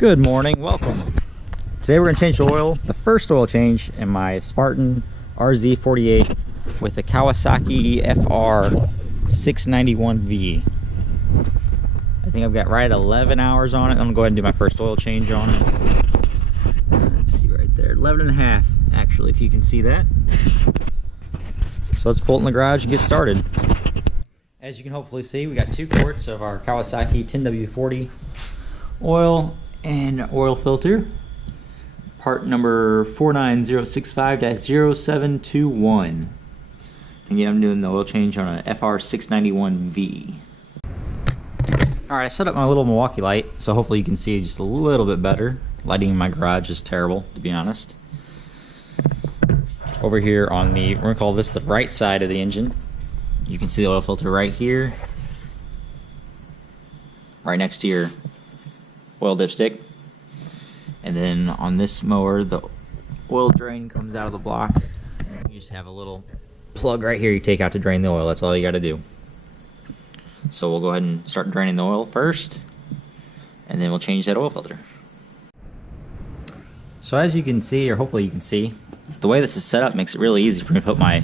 Good morning, welcome. Today we're going to change the oil, the first oil change in my Spartan RZ48 with the Kawasaki FR691V. I think I've got right at 11 hours on it. I'm going to go ahead and do my first oil change on it. Let's see right there, 11 and a half actually, if you can see that. So let's pull it in the garage and get started. As you can hopefully see, we got 2 quarts of our Kawasaki 10W40 oil and oil filter, part number 49065-0721. Again, I'm doing the oil change on a FR691V. Alright, I set up my little Milwaukee light, so hopefully you can see just a little bit better. Lighting in my garage is terrible, to be honest. Over here on the, we're going to call this the right side of the engine. You can see the oil filter right here, right next to your oil dipstick. And then on this mower, the oil drain comes out of the block. You just have a little plug right here you take out to drain the oil. That's all you got to do. So we'll go ahead and start draining the oil first, and then we'll change that oil filter. So as you can see, or hopefully you can see, the way this is set up makes it really easy for me to put my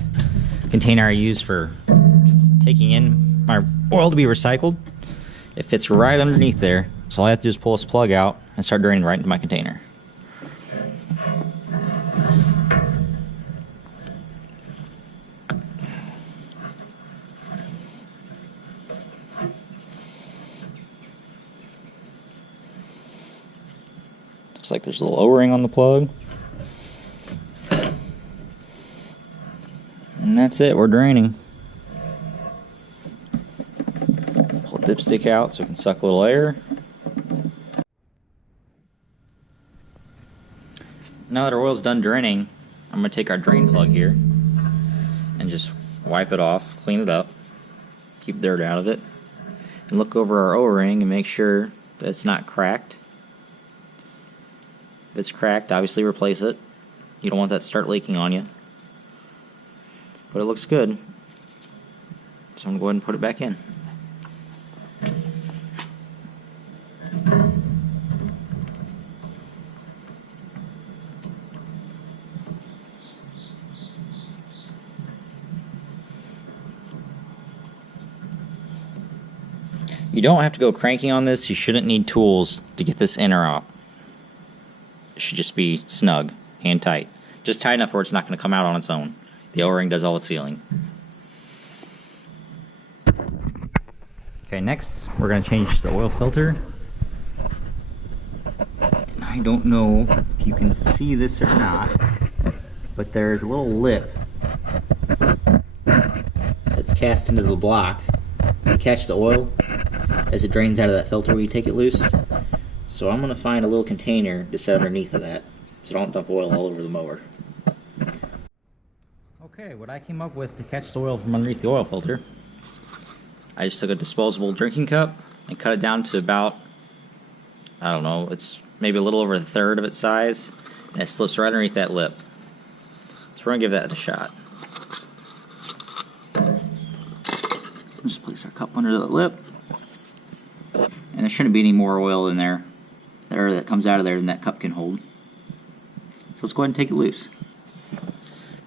container I use for taking in my oil to be recycled. It fits right underneath there. So all I have to do is pull this plug out and start draining right into my container. Looks like there's a little O-ring on the plug. And that's it, we're draining. Pull the dipstick out so we can suck a little air. Now that our oil's done draining, I'm going to take our drain plug here and just wipe it off, clean it up, keep dirt out of it, and look over our O-ring and make sure that it's not cracked. If it's cracked, obviously replace it. You don't want that to start leaking on you. But it looks good, so I'm going to go ahead and put it back in. You don't have to go cranking on this. You shouldn't need tools to get this in or out. It should just be snug, hand tight. Just tight enough where it's not going to come out on its own. The O-ring does all its sealing. Okay, next we're going to change the oil filter. And I don't know if you can see this or not, but there's a little lip that's cast into the block to catch the oil as it drains out of that filter when you take it loose. So I'm going to find a little container to set underneath of that so I don't dump oil all over the mower. Okay, what I came up with to catch the oil from underneath the oil filter, I just took a disposable drinking cup and cut it down to about, I don't know, it's maybe a little over a third of its size, and it slips right underneath that lip. So we're going to give that a shot. Just place our cup under the lip. And there shouldn't be any more oil in there that comes out of there than that cup can hold. So let's go ahead and take it loose.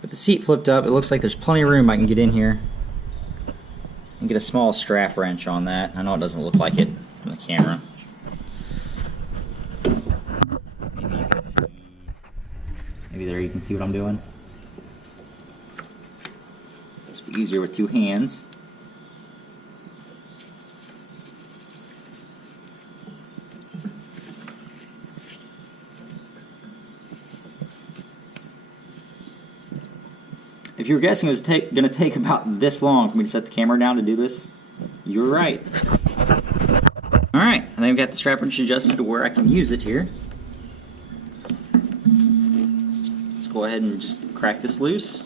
With the seat flipped up, it looks like there's plenty of room I can get in here and get a small strap wrench on that. I know it doesn't look like it from the camera. Maybe you can see, maybe there you can see what I'm doing. This will be easier with 2 hands. If you were guessing it was going to take about this long for me to set the camera down to do this, you were right. Alright, and then I've got the strap wrench adjusted to where I can use it here. Let's go ahead and just crack this loose.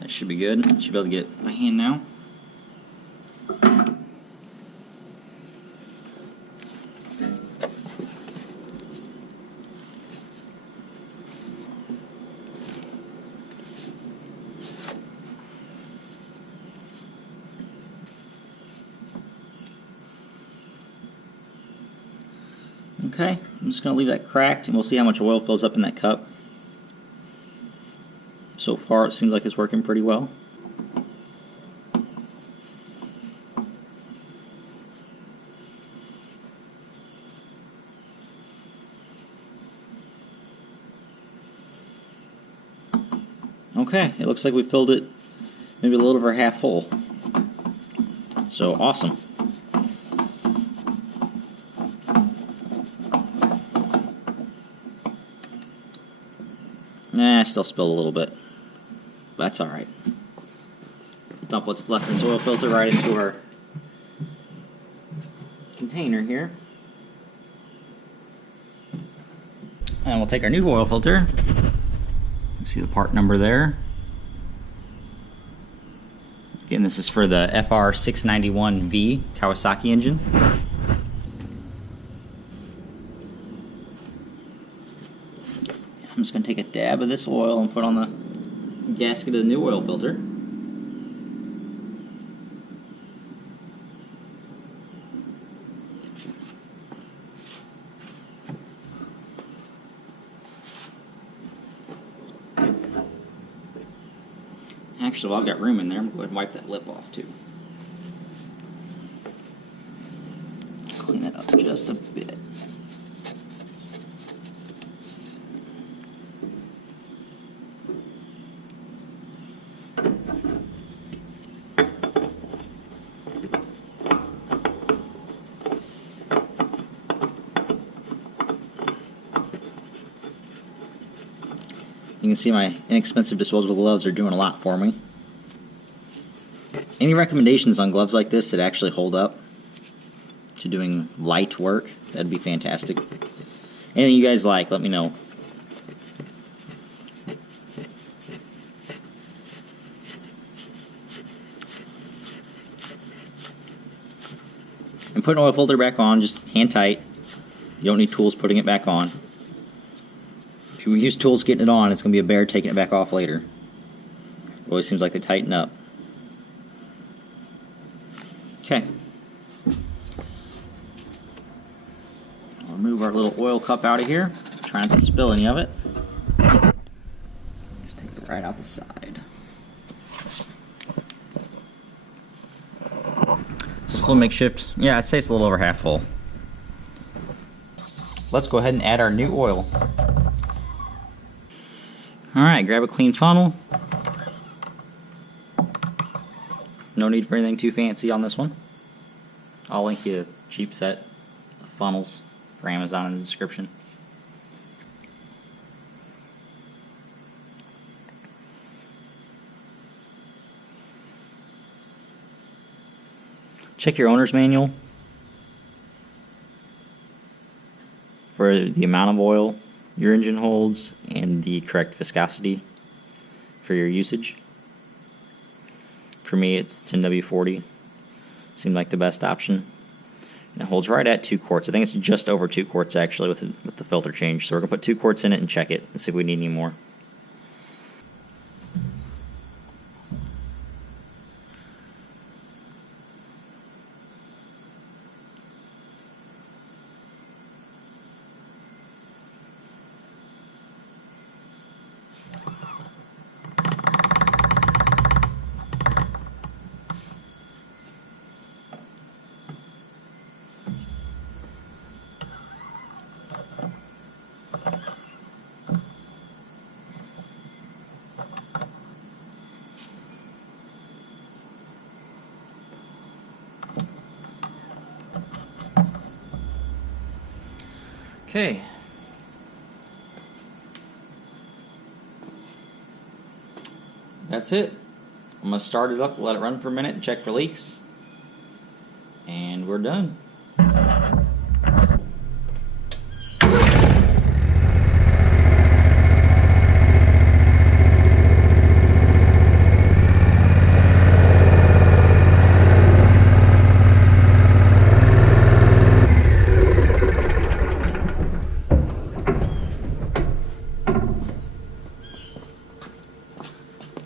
That should be good. I should be able to get my hand now. Okay, I'm just going to leave that cracked and we'll see how much oil fills up in that cup. So far it seems like it's working pretty well. Okay, it looks like we filled it maybe a little over half full. So awesome. Nah, I still spilled a little bit. That's alright. Dump what's left in this oil filter right into our container here. And we'll take our new oil filter. See the part number there. Again, this is for the FR691V Kawasaki engine. I'm just going to take a dab of this oil and put on the gasket of the new oil filter. Actually, while I've got room in there, I'm going to go ahead and wipe that lip off too. Clean it up just a bit. You can see my inexpensive disposable gloves are doing a lot for me. Any recommendations on gloves like this that actually hold up to doing light work? That'd be fantastic. Anything you guys like, let me know. And putting oil filter back on, just hand tight. You don't need tools putting it back on. If you use tools getting it on, it's going to be a bear taking it back off later. It always seems like they tighten up. Okay. I'll remove our little oil cup out of here. Try not to spill any of it. Just take it right out the side. Just a little makeshift. Yeah, I'd say it's a little over half full. Let's go ahead and add our new oil. Alright, grab a clean funnel. No need for anything too fancy on this one. I'll link you a cheap set of funnels for Amazon in the description. Check your owner's manual for the amount of oil your engine holds and the correct viscosity for your usage. For me, it's 10W40. Seemed like the best option. And it holds right at 2 quarts. I think it's just over 2 quarts actually with the filter change. So we're going to put 2 quarts in it and check it and see if we need any more. Okay. That's it. I'm going to start it up, let it run for a minute, and check for leaks. And we're done.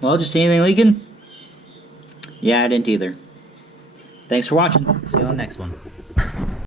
Well, just see anything leaking? Yeah, I didn't either. Thanks for watching. See you on the next one.